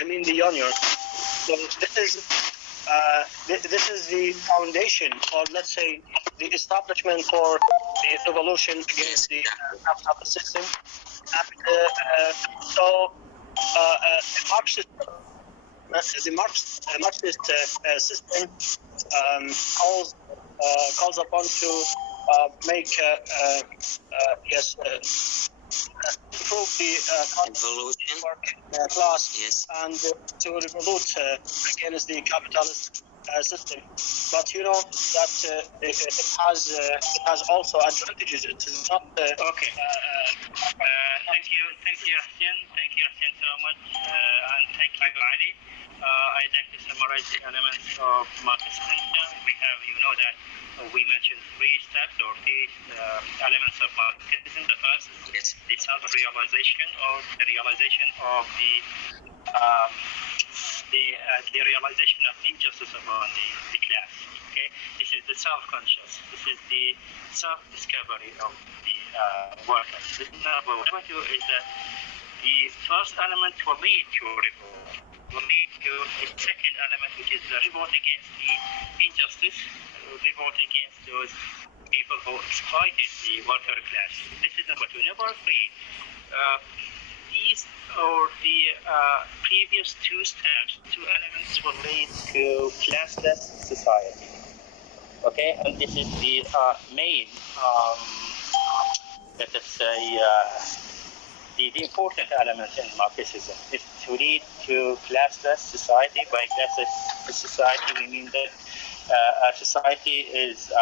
I mean the union. So this is the foundation, or let's say the establishment for the revolution against the capitalist system. And so the Marxist system calls upon to make improve the working class, and to revolt against the capitalist system. But you know that it has also advantages. It is not okay. Thank you, Hussein. Thank you, Hussein, so much, and thank you, Ali. I'd like to summarize the elements of Marxism. We have, you know, that we mentioned three steps or three elements of Marxism. The first is the self-realization, or the realization of the realization of injustice upon the class. Okay, this is the self-conscious. This is the self-discovery of the workers. This is number one. Number two is that the first element will lead to revolt. Will lead to the second element, which is the revolt against the injustice, revolt against those people who exploited the worker class. This is number two. Number three, these or the previous two steps, two elements will lead to classless society. Okay, and this is the main, let us say, the important element in Marxism is to lead to classless society. By classless society, we mean that a society is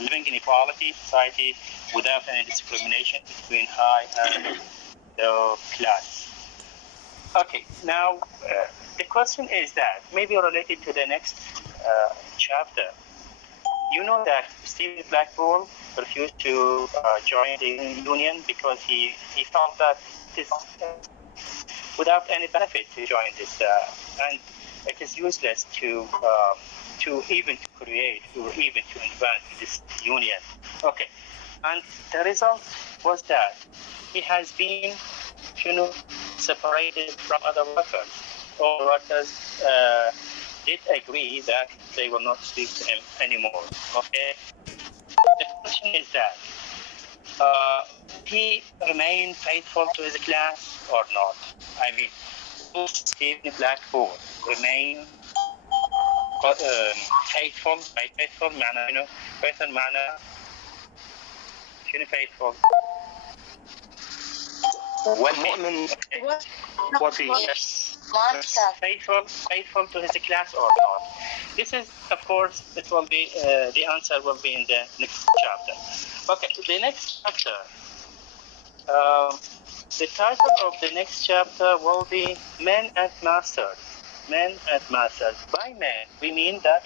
living in equality, society without any discrimination between high and low class. Okay, now the question is that maybe related to the next chapter. You know that Stephen Blackpool refused to join the union because he felt that it is without any benefit to join this, and it is useless to even to create or even to invent this union. Okay, and the result was that he has been, separated from other workers. All workers did agree that they will not speak to him anymore. Okay. The question is that he remain faithful to his class or not? I mean, will Stephen Blackpool remain faithful by faithful manner? Faithful manner. Faithful. What he faithful to his class or not? This is, of course, it will be the answer will be in the next chapter. Okay, the next chapter. The title of the next chapter will be Men and Masters. Men and Masters. By men, we mean that.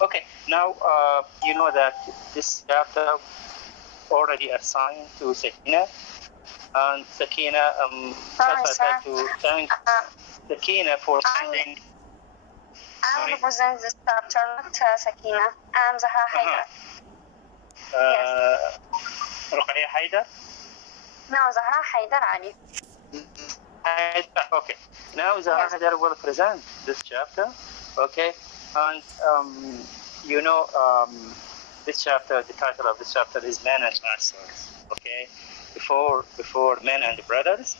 Okay, now you know that this chapter already assigned to Sakina. And Sakina, first I'd like to thank Sakina for sending. I represent this chapter, not Sakina. I'm Zahra Haidar. Yes. Ruqayya Haidar? No, Zahra Haidar Ali. Okay. Now Zahra Haidar will present this chapter. Okay. And this chapter, the title of this chapter is Men and Masters. Okay. Before Men and Brothers,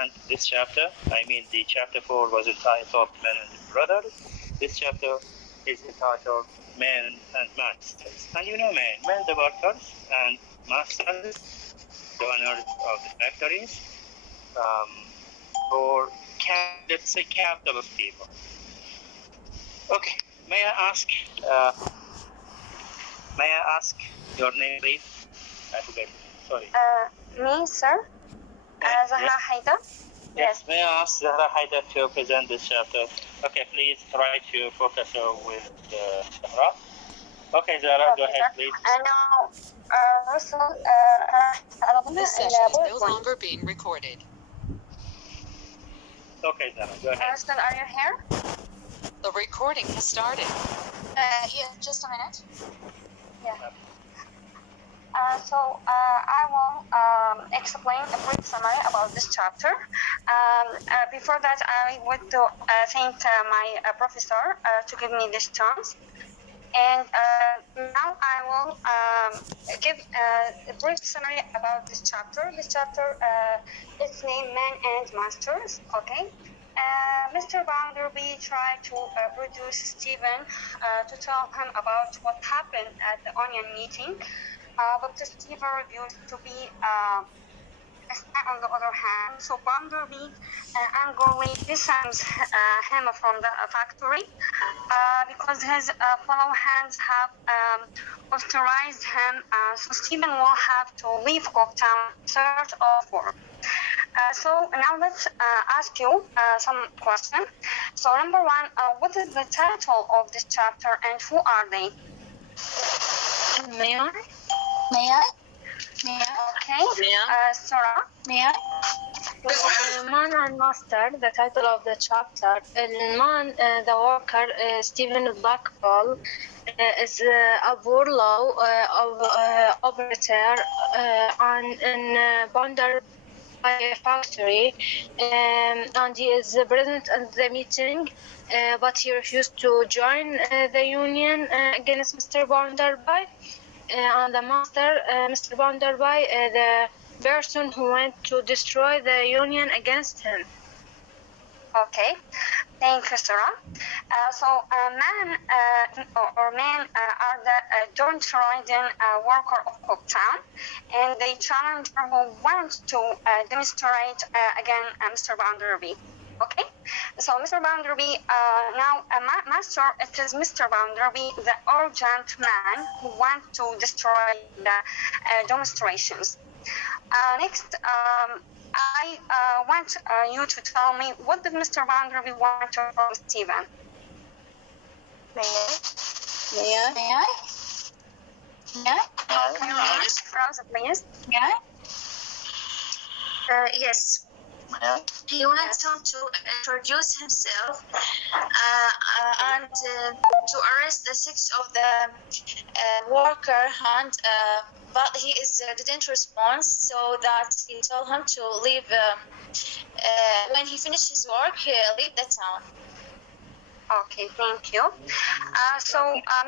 and this chapter, I mean the chapter 4 was entitled Men and Brothers. This chapter is entitled Men and Masters. And men the workers, and masters the owners of the factories, or let's say capitalist people. Okay, may I ask your name, please? I forget. Sorry. Me, sir? Zahra Haidar? Yes, may I ask Zahra Haidar to present this chapter? Okay, please try to focus with Zahra. Okay, Zahra, go ahead, please. This session is no longer being recorded. Okay, Zahra, go ahead. Arsenal, are you here? The recording has started. Yeah, just a minute. Yeah. I will explain a brief summary about this chapter. Before that, I would thank my professor to give me this chance. And now I will give a brief summary about this chapter. This chapter is named Men and Masters. Okay. Mr. Bounderby tried to produce Stephen to tell him about what happened at the onion meeting, but Stephen refused to be on the other hand. So Bounderby angrily disarms him from the factory because his fellow hands have authorized him. So Stephen will have to leave Cooktown in search of work. So now let's ask you some questions. So number one, what is the title of this chapter and who are they? May I? Okay. Sarah? May I? Man and Master, the title of the chapter. Man, the worker, Stephen Blackwell, is a poor law operator in Bonder factory, and he is present at the meeting, but he refused to join the union against Mr. Bonderby. And the master, Mr. Bonderby, the person who went to destroy the union against him. Okay, thank you, Sarah. Men are the downtrodden worker of Cooktown, and they challenge who went to demonstrate against Mr. Bounderby. Okay, so Mr. Bounderby, now Master, it is Mr. Bounderby, the urgent man who went to destroy the demonstrations. Next, I want you to tell me, what did Mr. Bounderby want from Stephen? May I? Rosa, please. Yeah? Yes. He wants him to introduce himself and to arrest the six of the worker hand, but he didn't respond, so that he told him to leave. When he finished his work, he'll leave the town. Okay, thank you.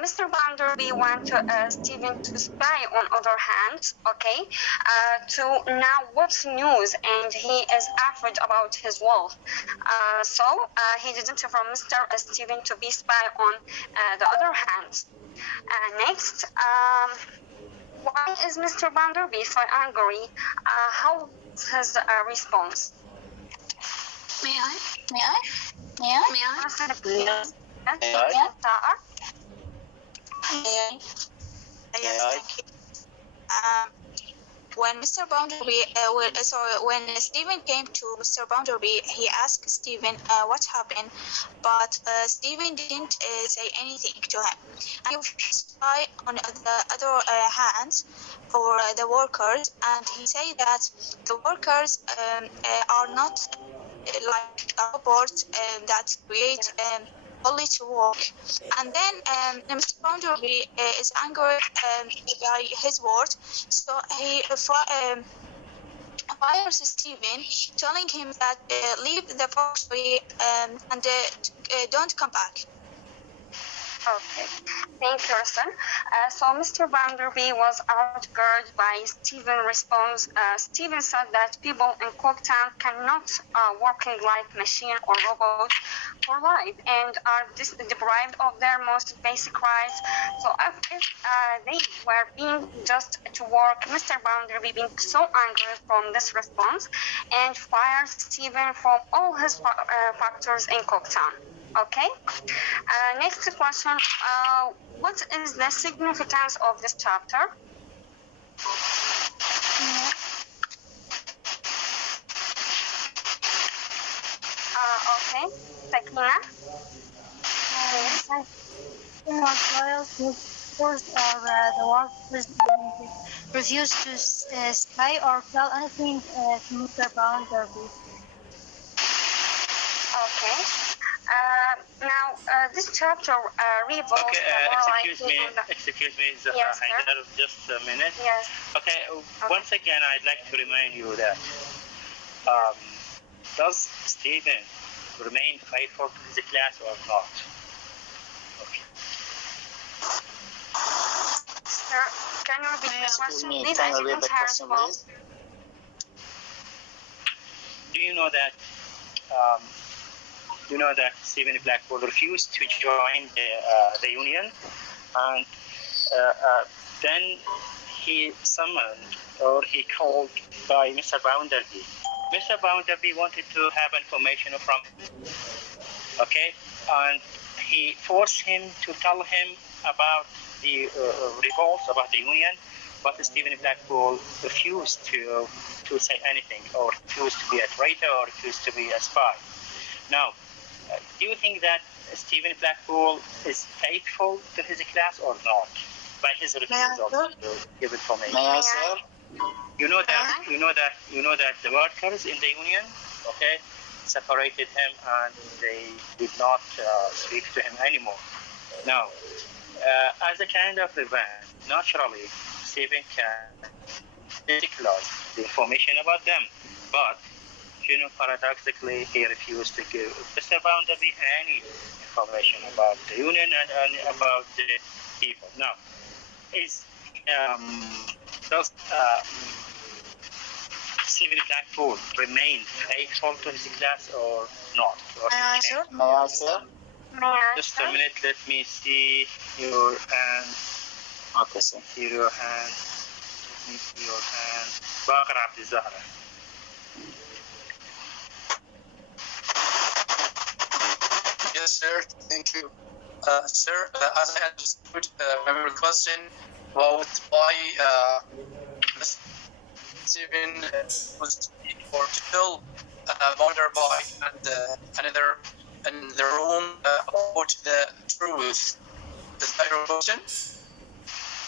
Mr. Bounderby wants Stephen to spy on other hands, okay, to know what's news, and he is afraid about his wolf. He didn't from Mr. Stephen to be spy on the other hands. Next, why is Mr. Bounderby so angry? How is his response? May I? When Mr. Bounderby, when Stephen came to Mr. Bounderby, he asked Stephen what happened, but Stephen didn't say anything to him. And he refused to spy on the other hands for the workers, and he said that the workers are not like a robot that create only to work. And then Mr. Bounderby is angry by his words, so he fires Stephen, telling him that leave the factory and don't come back. Okay, thank you, Russell. So Mr. Bounderby was outraged by Stephen's response. Stephen said that people in Cooktown cannot working like machine or robot for life and are deprived of their most basic rights. So if they were being just to work, Mr. Bounderby being so angry from this response and fired Stephen from all his factors in Cooktown. Okay. Next question. What is the significance of this chapter? Okay. Sakina? While forced the workers refused to stay or tell anything to Mr. Bounderby. Okay. Now, this chapter revolves Okay, excuse me, Zahra, Yes, sir. Haidar, just a minute. Yes. Okay, once again, I'd like to remind you that does Stephen remain faithful to the class or not? Okay. Sir, can you repeat the question, please? I didn't hear it well. Do you know that Stephen Blackpool refused to join the union, and then he summoned or he called by Mr. Bounderby. Mr. Bounderby wanted to have information from him, okay, and he forced him to tell him about the revolts about the union, but Stephen Blackpool refused to say anything, or refused to be a traitor, or refused to be a spy. Now, do you think that Stephen Blackpool is faithful to his class or not, by his refusal to give information? May I, sir? You know that the workers in the union, okay, separated him and they did not speak to him anymore. Now, as a kind of revenge, naturally, Stephen can disclose the information about them, but paradoxically, he refused to give Mr. Bounderby any information about the union and about the people. Now, does Stephen Blackpool remain faithful to his class or not? Or May I, sir? Just a minute, let me see your hand. Okay, sir. See your hand. Let me see your hand. Bakr Abdi Zahra. Yes, sir. Thank you. Sir, as I understood, my question about why Stephen was for to tell Bounderby and another in the room about the truth. Is that your question?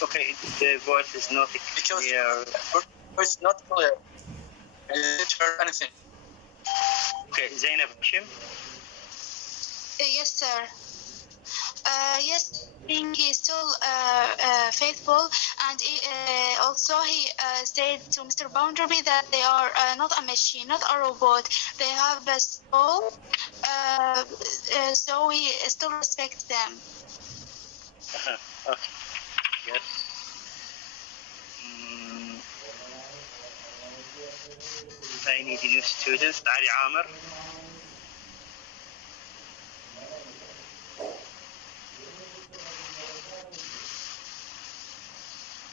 Okay, the voice is not clear. Because the voice is not clear. I didn't hear anything. Okay, Zainab Hashim. Yes, sir. Yes, I think he's still faithful, and also he said to Mr. Bounderby that they are not a machine, not a robot. They have a soul, so he still respects them. Okay. Yes. I need new students. Ali Amr.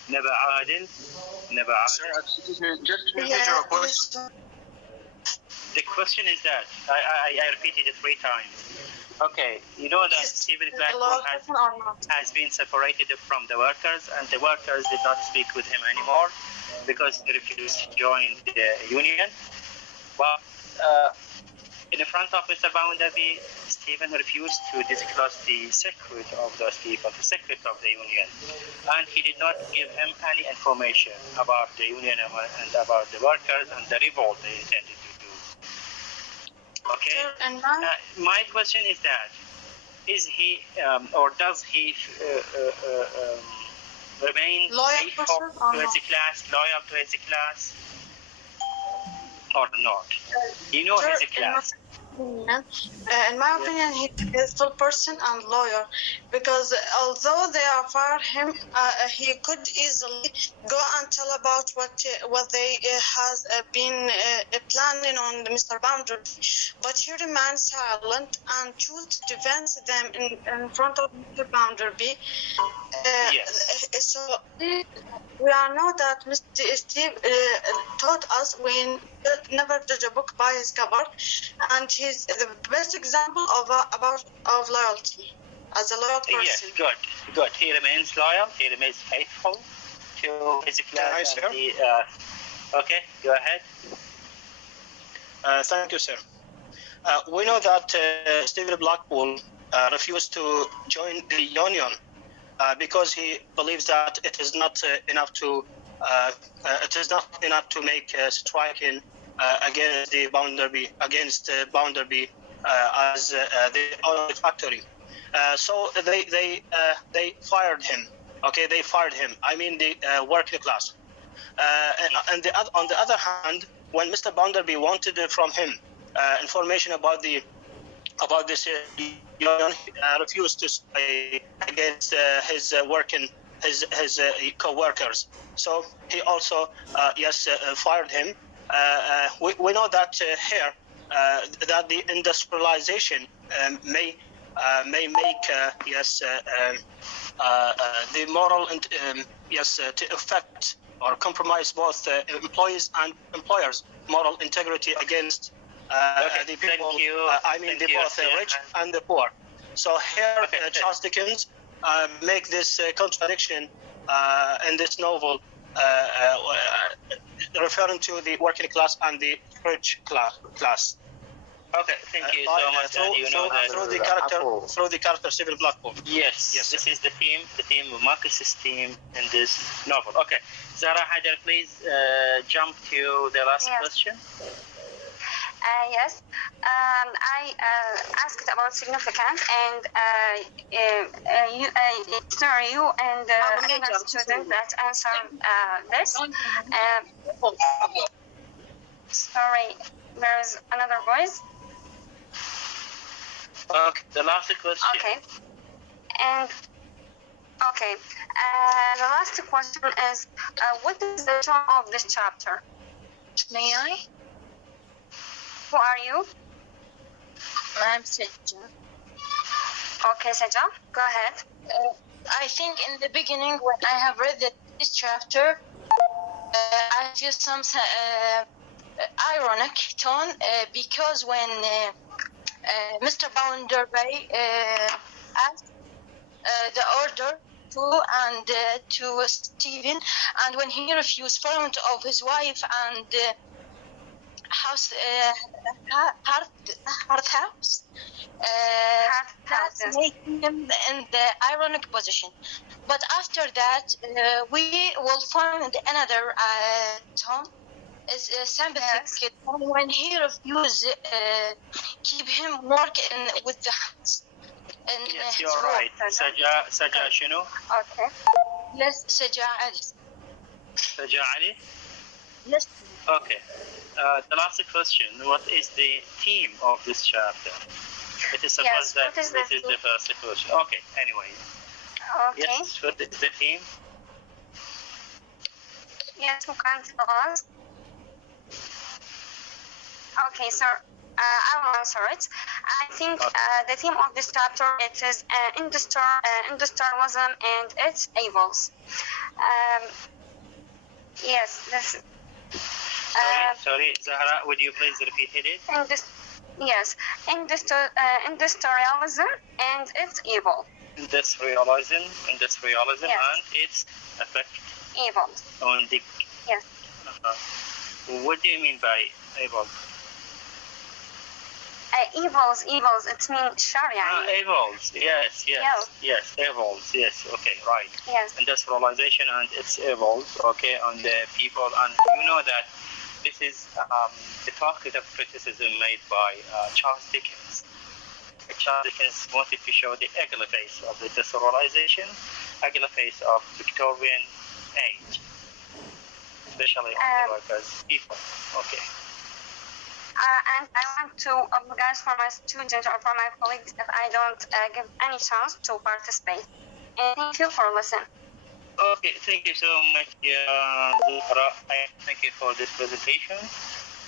Naba Adil. Sir, excuse me, just repeat your question. The question is that I repeated it 3 times. Okay, you know that Stephen Blackpool has been separated from the workers, and the workers did not speak with him anymore because he refused to join the union. But in front of Mr. Bounderby, Stephen refused to disclose the secret of those people, the secret of the union. And he did not give him any information about the union and about the workers and the revolt they intended to do. Okay? And my question is that, is he or does he remain faithful to his class, loyal to his class, or not? You know his class. In my opinion, he's a faithful person and loyal, because although they are fire him, he could easily go and tell about what they has been planning on Mr. Bounderby, but he remains silent and chose to defend them in front of Mr. Bounderby. Yes. So we all know that Mr. Steve taught us we never judge a book by his cover, and he's the best example of loyalty as a loyal person. Yes, good. He remains loyal. He remains faithful to his class. Okay, go ahead. Thank you, sir. We know that Stephen Blackpool refused to join the union because he believes that it is not enough to make striking against Bounderby as the owner of the factory. So they fired him. Okay, they fired him. I mean the working class. And on the other hand, when Mr. Bounderby wanted from him information about this union, he refused to say against his co-workers. So he also fired him. We know that here that the industrialization may make the moral to affect or compromise both employees and employers' moral integrity against the people. Both rich and the poor. So here, Charles Dickens make this contradiction in this novel, referring to the working class and the rich class. Okay, thank you so much. Through the character Stephen Blackpool. Yes, this is the theme of Marcus's theme in this novel. Okay, Zara Haidar, please jump to the last question. Yes, I asked about significant, and you and the student that answered this. Sorry, there's another voice. Okay, the last question. Okay, and the last question is, what is the tone of this chapter? May I? Who are you? I'm Seja. Okay, Seja, go ahead. I think in the beginning, when I have read this chapter, I feel some ironic tone because when Mr. Bounderby asked the order to Stephen, and when he refused front of his wife and house, that's making him in the ironic position. But after that, we will find another tone. Is sympathetic when he refused keep him working with the hands. Yes, you're right. Saja شنو? Okay. Yes, Saja Ali. Saja Ali? Yes. Okay. The last question, what is the theme of this chapter? It is supposed that this is the first question. Okay, anyway. Okay. Yes, what is the theme? Yes, who can tell us? Okay, sir. I will answer it. I think the theme of this chapter, it is industrialism and its evils. Yes, this. Sorry, Zahra, would you please repeat it? Industrialism and its evil. Industrialism yes. And its effect. Evil. On the. Yes. What do you mean by evil? Evils, it means Sharia. Evils, yes, evils, yes, okay, right. Yes. Industrialization and its evils, okay, on the people, and you know that this is the target of criticism made by Charles Dickens. Charles Dickens wanted to show the ugly face of the industrialization, ugly face of Victorian age, especially on the workers' people, okay. And I want to apologize for my students or for my colleagues if I don't give any chance to participate. And thank you for listening. Okay, thank you so much, Zuhra. Thank you for this presentation.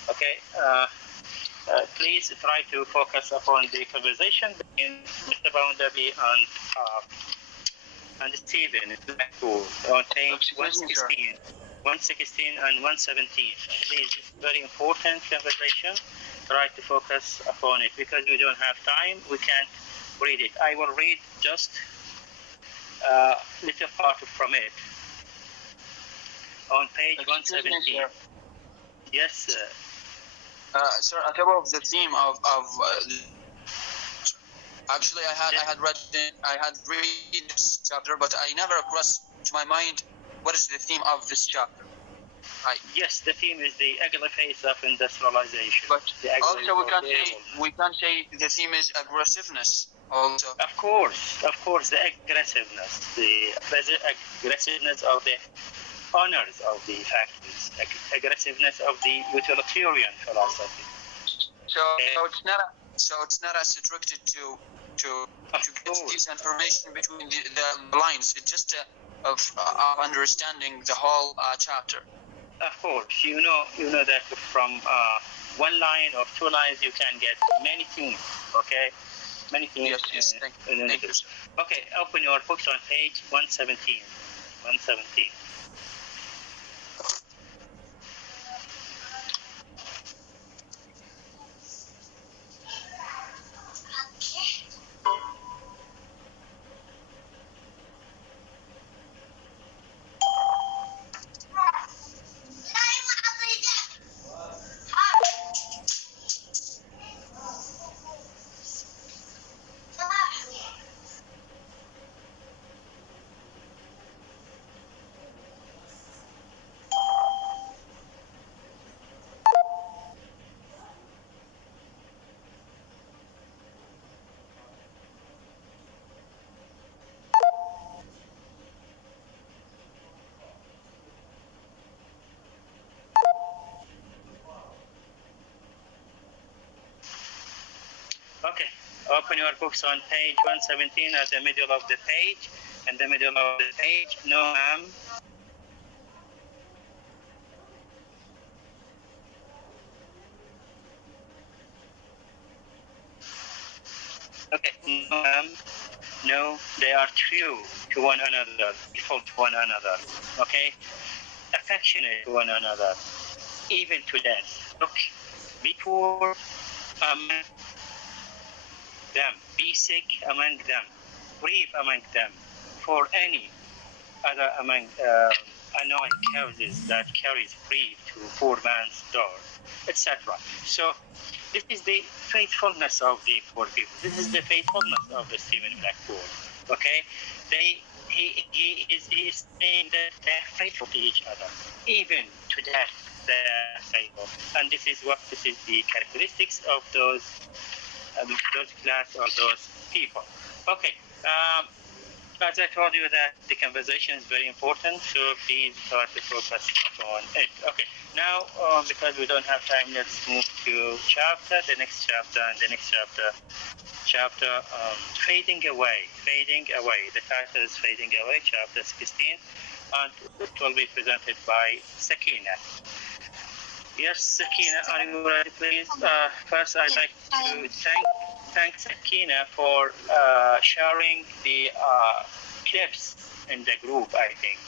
Okay, please try to focus upon the conversation between Mr. Bounderby and Stephen Blackpool on page 116 and 117. Please, it's very important conversation. Try to focus upon it because we don't have time. We can't read it. I will read just a little part from it. On page 117. Yes, sir. Sir, at above the theme of actually I had read this chapter, but I never crossed to my mind what is the theme of this chapter. Yes, the theme is the ugly face of industrialization. But the ugly also face we can say the theme is aggressiveness also. Of course, the aggressiveness, the aggressiveness of the owners of the factories, aggressiveness of the utilitarian philosophy. So it's not as restricted to get this information between the lines. It's just of understanding the whole chapter. Of course, you know that from one line or two lines you can get many things. Okay, many things. Yes. Thank you. Okay, open your books on page 117. 117. Okay, open your books on page 117 at the middle of the page. In the middle of the page, no ma'am. Okay, no ma'am. No, they are true to one another, faithful to one another. Okay, affectionate to one another, even to death. Look, be poor among them, be sick among them, grieve among them, for any other among annoying causes that carries grief to poor man's door, etc. So this is the faithfulness of the poor people. This is the faithfulness of the Stephen Blackboard. Okay, he is saying that they're faithful to each other, even to death. They're faithful, and this is the characteristics of those class or those people. Okay. As I told you that the conversation is very important, so please try to focus on it. Okay, now because we don't have time, let's move to the next chapter, and the next chapter, Fading Away. The title is Fading Away, chapter 16, and it will be presented by Sakina. Yes, Sakina, are you ready, please? First, I'd like to thank Sakina for sharing the clips in the group, I think.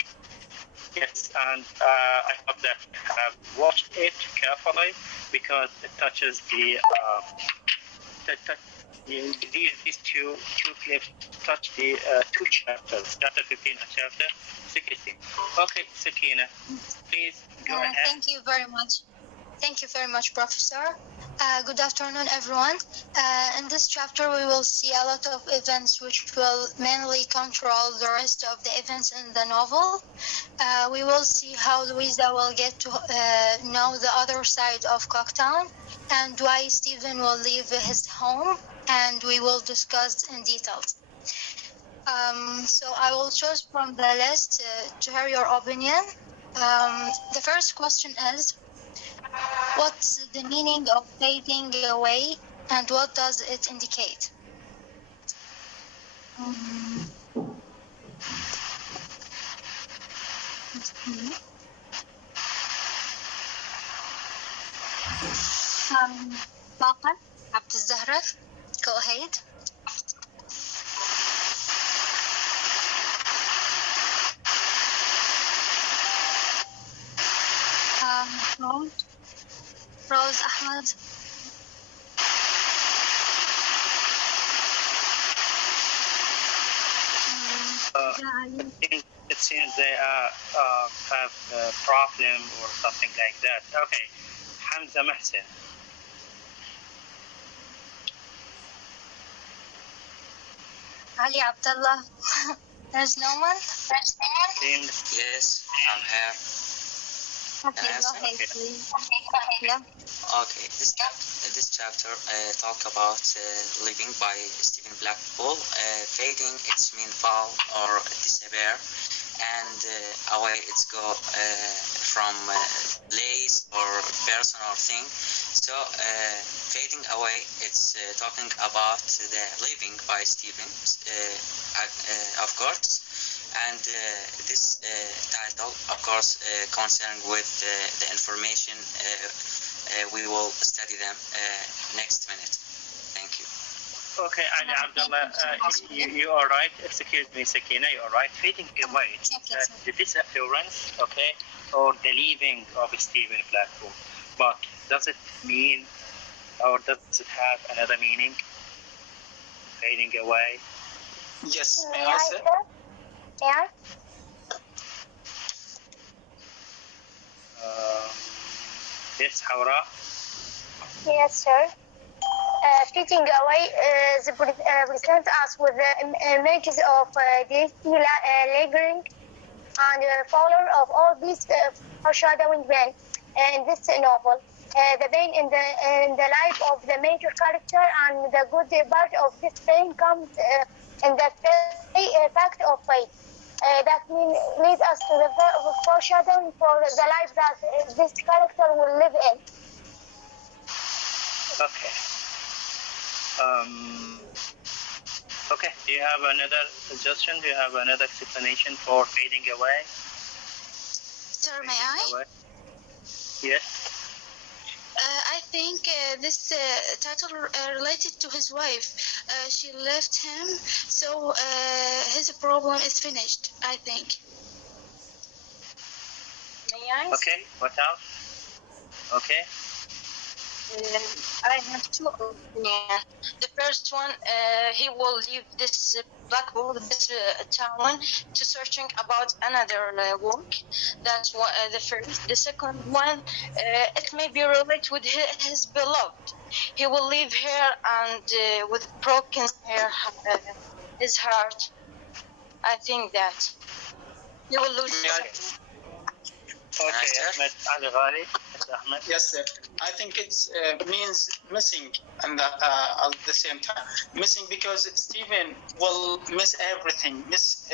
Yes, and I hope that you have watched it carefully because it touches these two clips touch the two chapters, chapter 15 and chapter 16. Okay, Sakina, please go ahead. Thank you very much, Professor. Good afternoon, everyone. In this chapter, we will see a lot of events which will mainly control the rest of the events in the novel. We will see how Louisa will get to know the other side of Cocktown and why Stephen will leave his home, and we will discuss in details. So I will choose from the list to hear your opinion. The first question is, what's the meaning of fading away, and what does it indicate? Baqar, Abd Zahra, go ahead. Rose Ahmed. It seems they have a problem or something like that. Okay, Hamza Mahsen. Ali Abdullah. There's no one? Yes, I'm here. Okay, Can I go answer? ahead, please. Yeah. Okay, this chapter talk about living by Stephen Blackpool. Fading its mean fall or disappear, and away it's go from place or person or thing. So fading away, it's talking about the living by Stephen, of course. And this title, of course, concerned with the information. We will study them next minute. Thank you. Okay, Ali Abdullah, you are right. Excuse me, Sakina, you are right. Fading away, that the disappearance, okay, or the leaving of Stephen Blackpool. But does it mean, or does it have another meaning? Fading away. Yes, may I answer? Yeah. Yes, Hawra. Yes, sir. Fitting away present us with the images of Daisy lingering and follower of all these foreshadowing men in this novel. The pain in the life of the major character and the good part of this pain comes in the very fact of fate. That leads us to the foreshadowing for the life that this character will live in. Okay. Okay, do you have another suggestion? Do you have another explanation for fading away? Sir, may I? Away? Yes. I think this title related to his wife. She left him, so his problem is finished, I think. May I? Okay, what else? Okay. I have two opinions. The first one, he will leave this Blackpool, this town, to searching about another work. That's the first. The second one, it may be related with his beloved. He will leave her and with broken his heart. I think that he will lose. Okay, Ahmed Ali Ghali. Ahmed. Yes, sir. I think it means missing, and at the same time missing because Stephen will miss everything, miss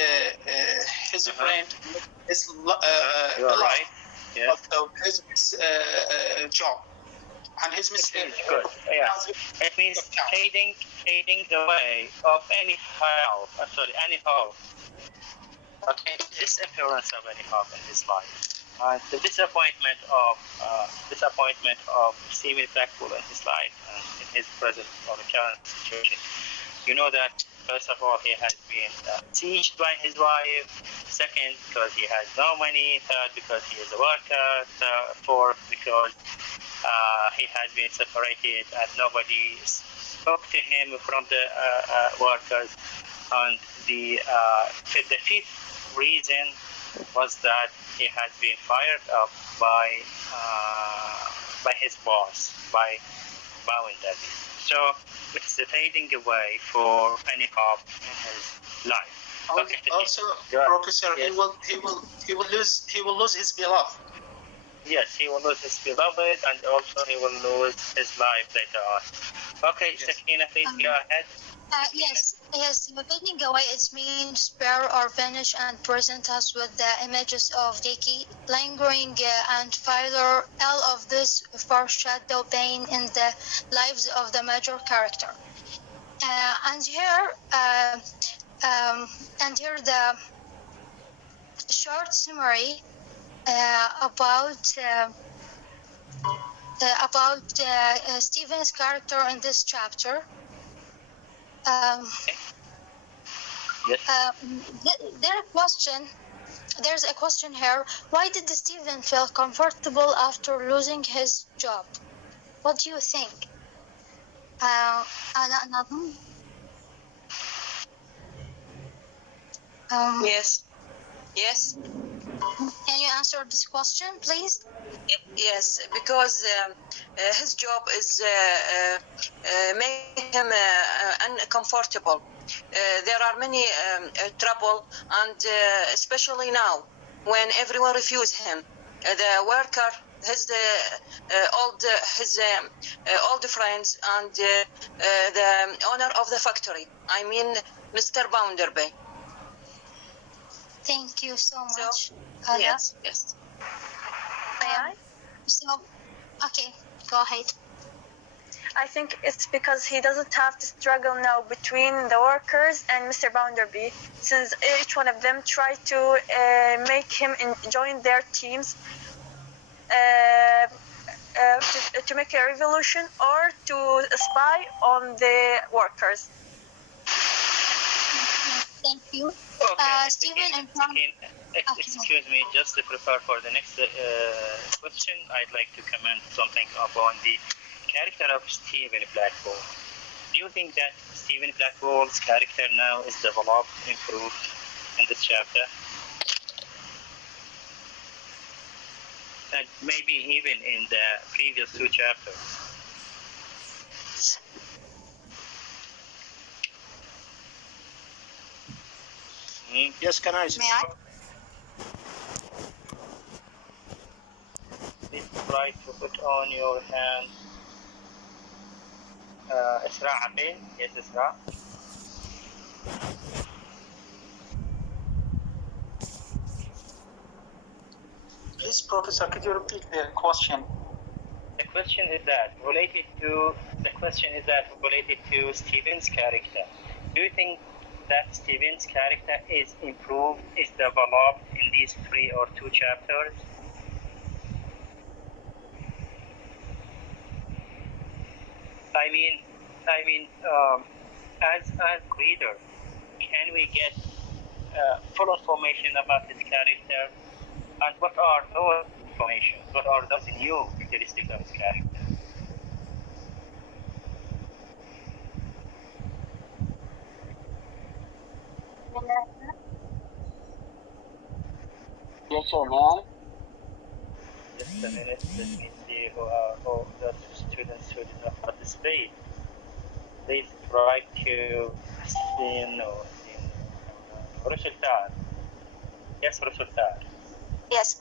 his friend, his You're right. Yes. also his job, and his mistake. Good. Yeah. It means fading away of any hope. Okay, disappearance of any hope in his life. The disappointment of Stephen Blackpool in his life and in his present or current situation. You know that first of all he has been sieged by his wife. Second, because he has no money. Third, because he is a worker. Fourth, because he has been separated and nobody spoke to him from the workers. And the fifth reason was that he has been fired up by his boss, by Bowen Davies. So it's the fading away for any hope in his life. Okay. Also, Professor, yes. he will lose his beloved. Yes, he will lose his beloved, and also he will lose his life later on. Okay, yes. Sakina, please go ahead. Yes, fading away, it means spare or vanish and present us with the images of Dicky, lingering and failure, all of this foreshadow pain in the lives of the major character. And here the short summary about Stephen's character in this chapter. Yes. There's a question here. Why did Stephen feel comfortable after losing his job? What do you think? Yes. Can you answer this question, please? Yes, because his job is making him uncomfortable. There are many trouble, and especially now, when everyone refuses him. the worker, his old friends, and the owner of the factory. I mean, Mr. Bounderby. Thank you so much. Yes. May I? So, okay, go ahead. I think it's because he doesn't have to struggle now between the workers and Mr. Bounderby, since each one of them tried to make him join their teams to make a revolution or to spy on the workers. Thank you. Okay, Stephen and excuse me, just to prepare for the next question, I'd like to comment something upon the character of Stephen Blackpool. Do you think that Stephen Blackpool's character now is developed, improved in this chapter? And maybe even in the previous two chapters? Yes, can I? May I? Please try to put on your hand. Isra Aqil? Yes, Isra. Please, Professor, could you repeat the question? The question is that related to Stephen's character. Do you think that Stephen's character is improved, is developed in these 3 or 2 chapters? I mean, as reader, can we get full information about his character, and what are those information? What are those new characteristics of his character? Yes, sir, ma'am. Just a minute, let me see who the students who did not participate. Please try to Roshiltar. Yes, Roshiltar. Yes.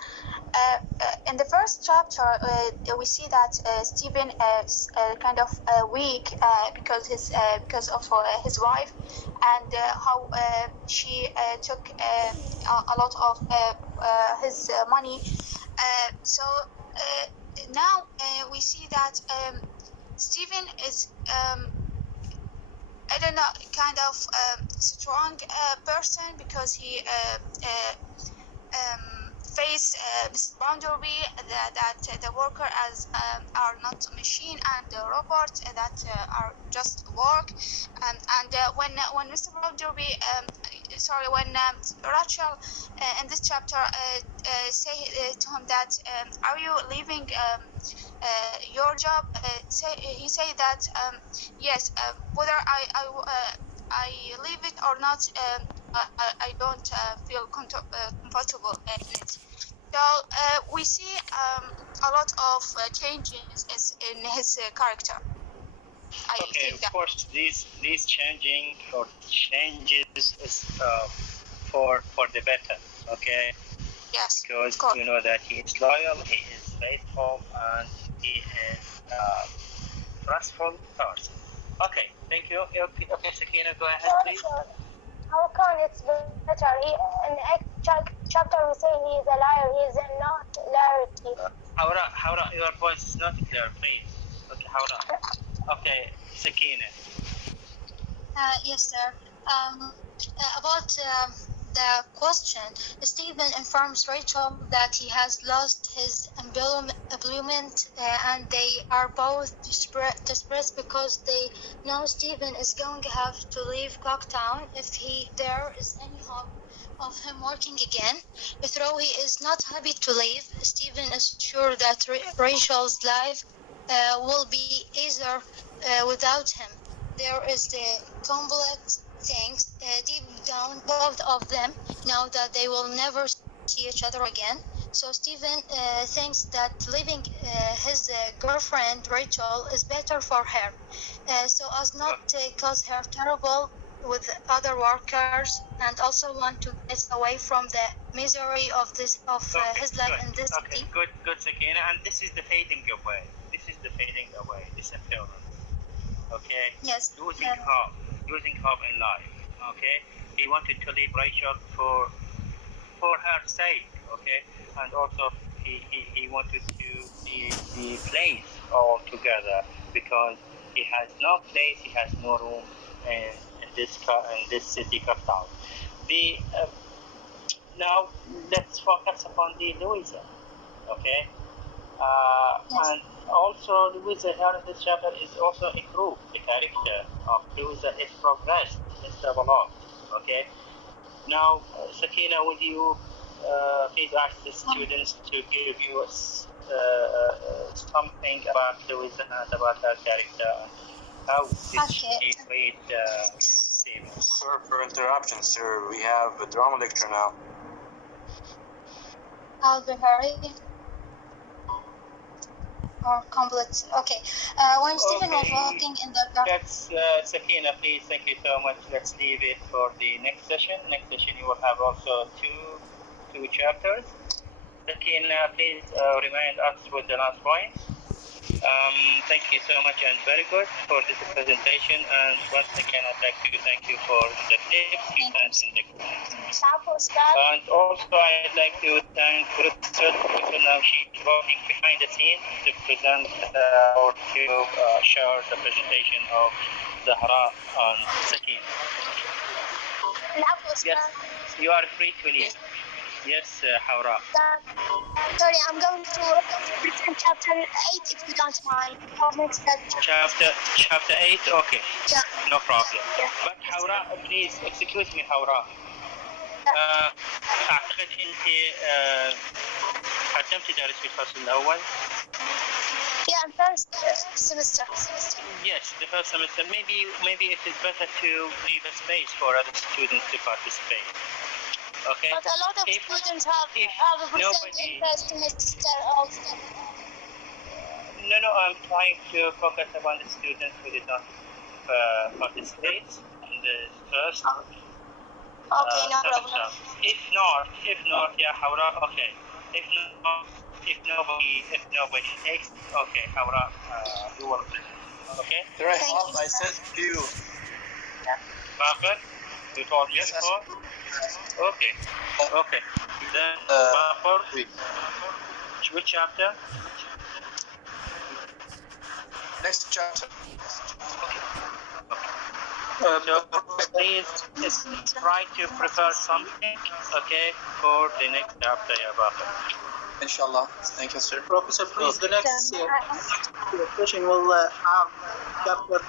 In the first chapter, we see that Stephen is kind of weak because of his wife, and how she took a lot of his money. So now we see that Stephen is I don't know, kind of strong person, because he face Mr. Bounderby, that the worker are not machine and the robot that are just work, and when Mr. Bounderby when Rachel in this chapter say to him that are you leaving your job, he say that yes, whether I leave it or not, I don't feel comfortable in it. So we see a lot of changes in his character. Okay, of course, these changing or changes is for the better. Okay. Yes. Because you know that he is loyal, he is faithful, and he is trustful person. Okay, thank you. Okay, Sakina, go ahead, please. How come it's better? In the chapter we say he is a liar, he is not liar. Hawra, your voice is not clear, please. Okay, Hawra. Okay, Sakina. Yes, sir. About the question, Stephen informs Rachel that he has lost his employment, and they are both desperate because they know Stephen is going to have to leave Cocktown if there is any hope of him working again. Though he is not happy to leave, Stephen is sure that Rachel's life will be easier without him. There is the conflict things deep down. Both of them know that they will never see each other again. So Stephen thinks that leaving his girlfriend Rachel is better for her, so as not cause her terrible with other workers, and also want to get away from the misery of his life in this city. Good, Sakina. And this is the fading away. Disappearance. Okay. Yes. Losing hope in life. Okay. He wanted to leave Rachel for her sake. Okay. And also he wanted to leave the place altogether because he has no place, he has no room in this city capital. Now let's focus upon the Louisa. Okay. Yes. And also Louisa here in this chapter is also improved. The character of Louisa is progressed, is developed. Okay. Now, Sakina, would you please ask the students to give you something about Louisa and about her character and how did she treat Stephen? Sorry for interruption, sir. We have a drama lecture now. I'll be hurry or complete. Okay. When Stephen was walking in the garden. That's Sakina, please. Thank you so much. Let's leave it for the next session. Next session, you will have also two chapters. Sakina, please remind us with the last point. Thank you so much and very good for this presentation. And once again, I'd like to thank you for the tips you sent in the class. And also, I'd like to thank Professor because now she's working behind the scenes to present or to share the presentation of Zahra and Sakina. Yes, you are free to leave. Yes, Hawra. Sorry, I'm going to present chapter 8 if you don't mind. Chapter 8, okay. Yeah. No problem. Yeah. But Hawra, please excuse me, Hawra. أعتقد أنت قدمت درس في الفصل الأول. Yeah, first semester. Yes, the first semester. Maybe it is better to leave a space for other students to participate. Okay. But a lot of students have a percent in first semester also. No, I'm trying to focus upon the students who did not participate in the first. Okay, no problem. If not, yeah, Hawra, okay. If nobody takes, okay, Hawra, you will present. Okay. I said to you. Baqir, you told me before. Okay. Then Baqir, which chapter? Next chapter. So please try to prepare something, okay, for the next chapter, Baqir. Inshallah. Thank you, sir. Professor, please, the next session will have chapter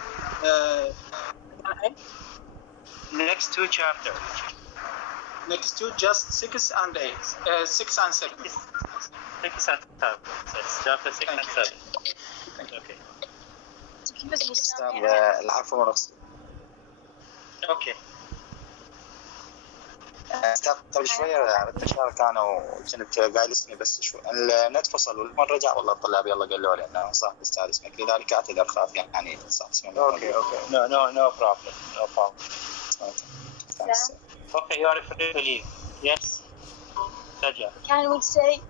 next two chapters. Next two, just 6 and 8. 6 and 7. 6 and 7. Yes, chapter 6 and 7. Okay. العفو ونفسي. اوكي. استاذ قبل شويه التشارك انا وكنت قايل اسمي بس شوي النت فصل والمن رجع والله الطلاب يلا قالوا لي انه صاحب استاذ اسمك لذلك اعتذر خاف يعني صح اسمي. اوكي. No problem. Okay, you are free to leave. Yes. Saja. Can we say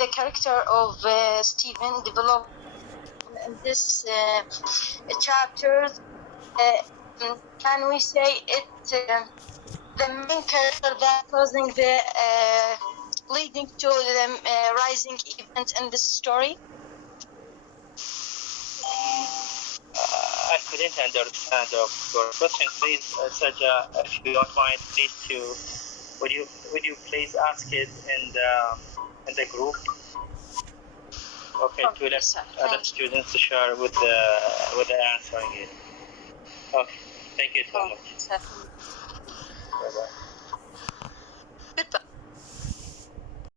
the character of Stephen developed in this chapter? Can we say it the main character that causing the leading to the rising event in this story? I couldn't understand your question. Please, Saja, if you don't mind, please would you please ask it in the group? Okay, to let other students to share with the answering it. Okay, thank you so much.